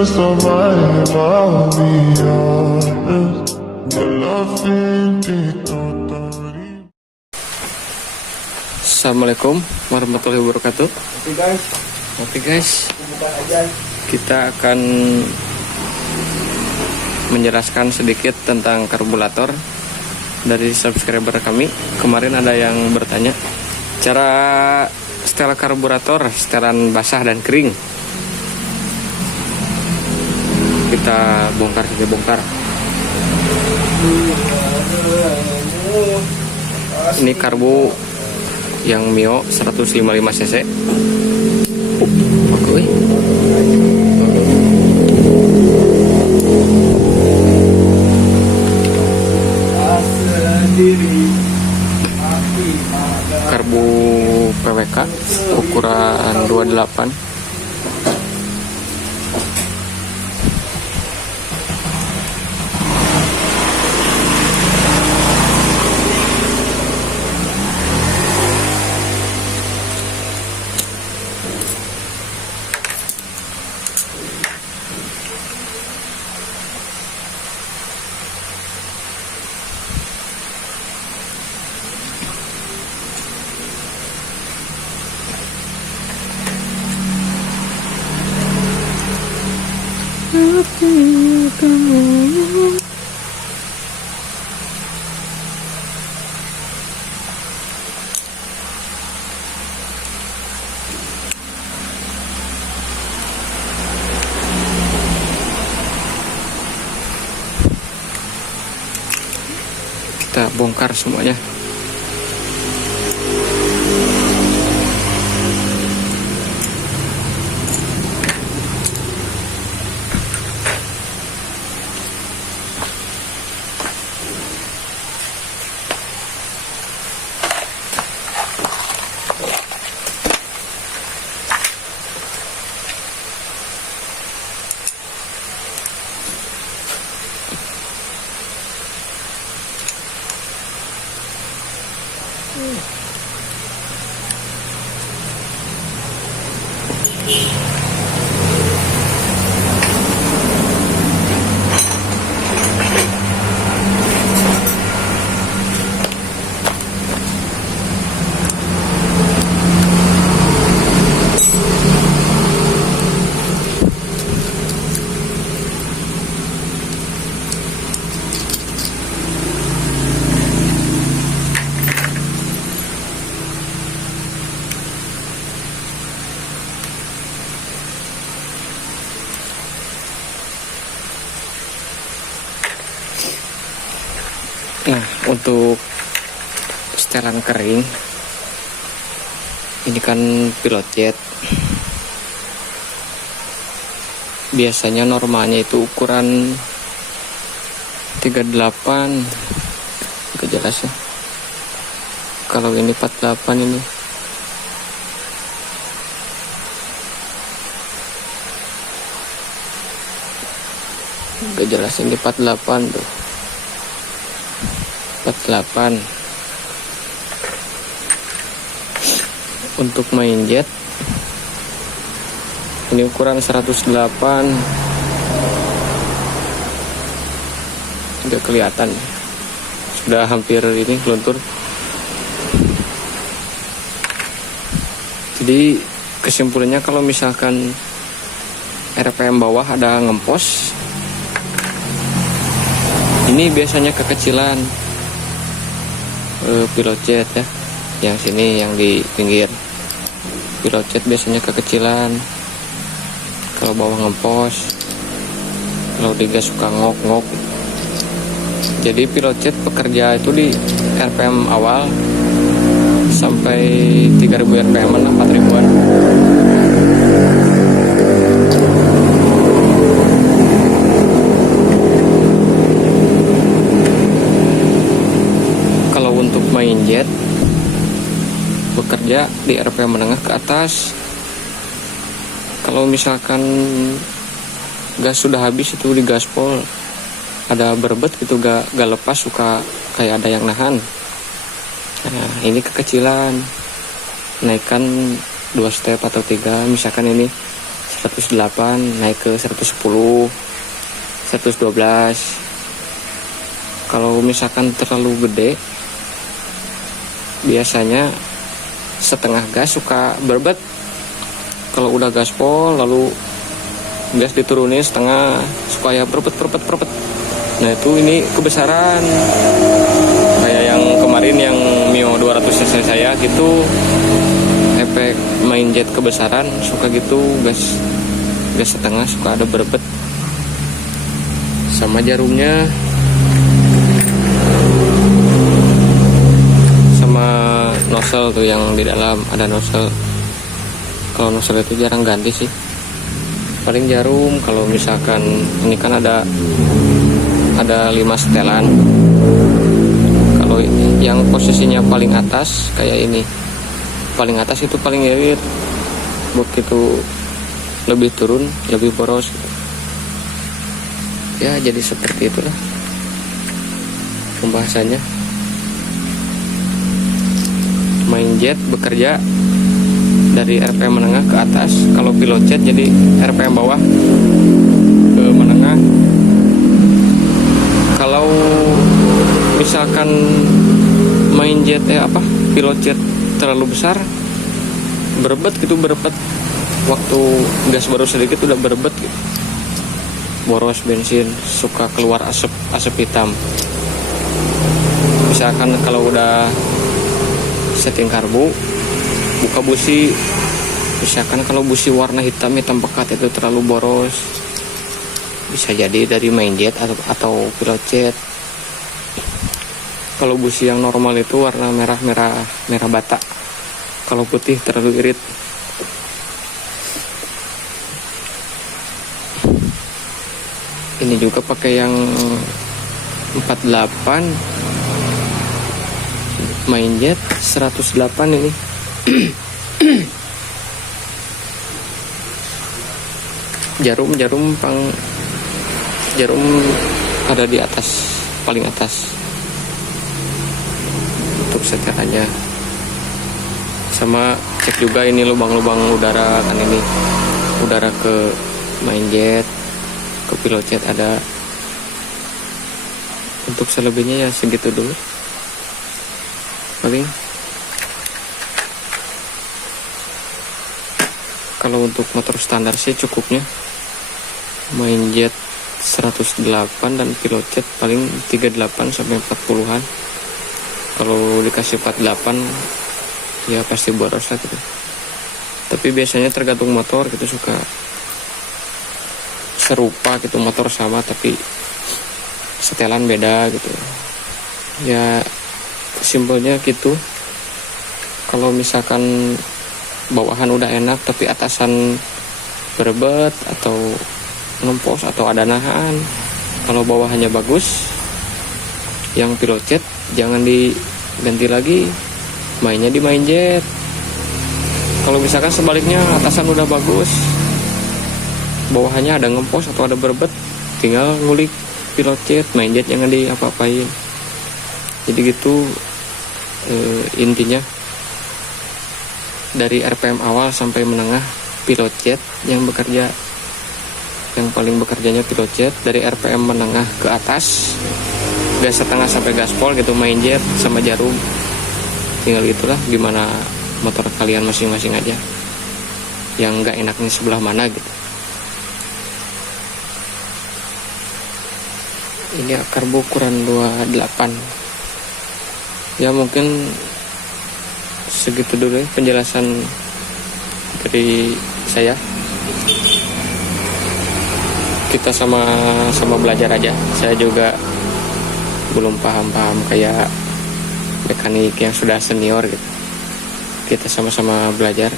just a vibe, I'll be honest. Your love ain't totally. Assalamualaikum warahmatullahi wabarakatuh. Oke guys, kita akan menjelaskan sedikit tentang karburator dari subscriber kami. Kemarin ada yang bertanya cara setel karburator, setelan basah dan kering. Kita bongkar saja bongkar. Ini karbu yang Mio 155 cc. Oke. Karbu PWK ukuran 28. Kita bongkar semuanya. Nah, untuk setelan kering ini kan pilot jet. Biasanya normalnya itu ukuran 38. Gak jelas ya. Kalau ini 48 ini. Gak jelas, ini 48 tuh. 48. Untuk main jet ini ukuran 108. Udah kelihatan, sudah hampir ini luntur. Jadi kesimpulannya kalau misalkan RPM bawah ada ngempos, ini biasanya kekecilan. Pilot jet ya, yang sini yang di pinggir pilot jet biasanya kekecilan. Kalau bawah ngempos, kalau digas suka ngok-ngok. Jadi pilot jet bekerja itu di RPM awal sampai 3000 RPM, 4000-an. Main jet bekerja di RPM menengah ke atas. Kalau misalkan gas sudah habis itu di gaspol ada berbet gitu, gak lepas, suka kayak ada yang nahan. Nah, ini kekecilan, naikkan 2 step atau 3, misalkan ini 108 naik ke 110, 112. Kalau misalkan terlalu gede, biasanya setengah gas suka berbet. Kalau udah gaspol lalu gas diturunin setengah supaya berbet. Nah itu ini kebesaran. Kayak yang kemarin yang Mio 200 cc saya gitu, efek main jet kebesaran suka gitu, gas setengah suka ada berbet. Sama jarumnya, sama nozzle tuh yang di dalam ada nozzle. Kalau nozzle itu jarang ganti sih, paling jarum. Kalau misalkan ini kan ada 5 setelan. Kalau yang posisinya paling atas kayak ini, paling atas itu paling irit, begitu lebih turun lebih boros ya. Jadi seperti itulah pembahasannya. Main jet bekerja dari RPM menengah ke atas, kalau pilot jet jadi RPM bawah ke menengah. Kalau misalkan main jet pilot jet terlalu besar, berebet waktu gas baru sedikit udah berebet gitu. Boros bensin, suka keluar asap hitam. Misalkan kalau udah setting karbu, buka busi, misalkan kalau busi warna hitam pekat itu terlalu boros, bisa jadi dari main jet atau pilot jet. Kalau busi yang normal itu warna merah bata, kalau putih terlalu irit. Ini juga pakai yang 48 main jet 108 ini. jarum ada di atas, paling atas untuk setelannya. Sama cek juga ini lubang-lubang udara, kan ini udara ke main jet, ke pilot jet ada. Untuk selebihnya ya segitu dulu paling. Kalau untuk motor standar sih cukupnya main jet 108 dan pilot jet paling 38 sampai 40-an. Kalau dikasih 48 ya pasti boros lah gitu. Tapi biasanya tergantung motor gitu, suka serupa gitu, motor sama tapi setelan beda gitu ya. Simpelnya gitu. Kalau misalkan bawahan udah enak tapi atasan berebet atau ngempos atau ada nahan, kalau bawahannya bagus yang pilot jet jangan diganti lagi, mainnya di main jet. Kalau misalkan sebaliknya atasan udah bagus, bawahannya ada ngempos atau ada berebet, tinggal ngulik pilot jet, main jet jangan diapa-apain. Jadi gitu intinya. Dari RPM awal sampai menengah pilot jet yang bekerja, yang paling bekerjanya pilot jet. Dari RPM menengah ke atas gas setengah sampai gaspol gitu main jet sama jarum. Tinggal gitulah, gimana motor kalian masing-masing aja yang nggak enaknya sebelah mana gitu. Ini karbu ukuran 28 ya. Mungkin segitu dulu ya penjelasan dari saya. Kita sama belajar aja. Saya juga belum paham kayak mekanik yang sudah senior gitu. Kita sama-sama belajar,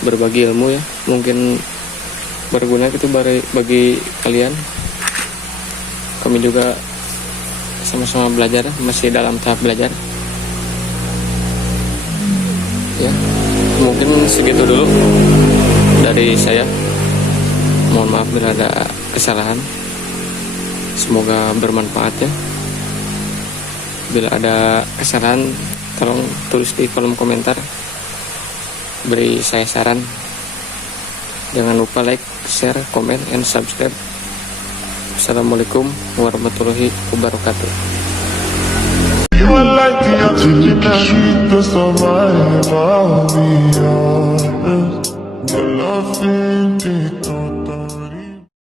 berbagi ilmu ya. Mungkin berguna gitu bagi kalian. Kami juga sama-sama belajar, masih dalam tahap belajar. Ya, mungkin segitu dulu dari saya. Mohon maaf bila ada kesalahan. Semoga bermanfaat ya. Bila ada kesalahan, tolong tulis di kolom komentar. Beri saya saran. Jangan lupa like, share, comment, and subscribe. Assalamualaikum warahmatullahi wabarakatuh. You are like the oxygen I need to survive. I'll be honest. Your love